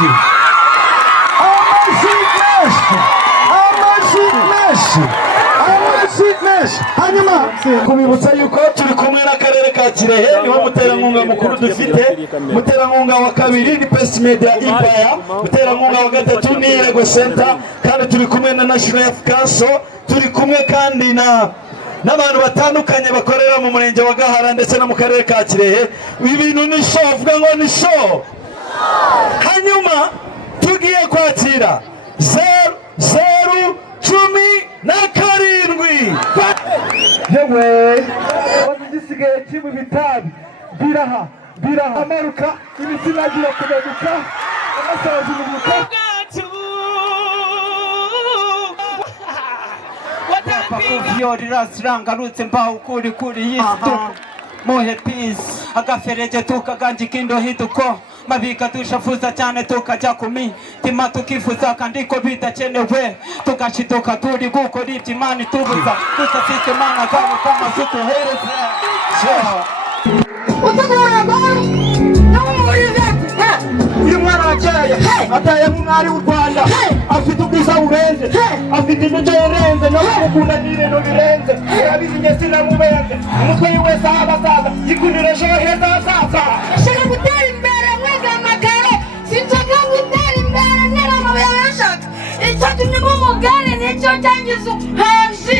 menshi, amashyi menshi, amashyi menshi, amashyi menshi. Hanyuma kubibutsa yuko turi kumwe n'akarere ka Kirehe, niho muterankunga mukuru dufite. Muterankunga wa kabiri ni Best Media Empire, muterankunga wa gatatu ni Yego Center, kandi turi kumwe na National Youth Council, turi kumwe kandi n'abantu batandukanye bakorera mu murenge wa Gahara ndetse no mu karere ka Kirehe. Ibintu ni show, vuga ngo ni show. Hanyuma tugiye kwakira 0-0-17 yewe bazigisigaye kimwe bitabi biraha amaruka imitsina agira kumeduka amasazi mubuka Rangarutse mbaho kuri yistu muhe peace agafereje tukaganje kindo hituko mabika tushafuza cyane tukajya kumitima tukifuza kandi ko bidakenewe tugashituka turi gukora iby'Imana tubuza dusasike Imana kandi kama tuhereze utagora bari n'umurize uyu mwana wakeye ataye nk'umwari w'u Rwanda afite ubwiza burenze afite imico yarenze no gukunda n'ibintu birenze yabizi ngesi namubenze umutwe wiwe sabasaza yikundira ejo heza hazaza shaka gutera imbere mwega amakaro sinshaka gutera imbere n'amabuye yashaka icyo tumye mu mugari nicyo cyangiza hansi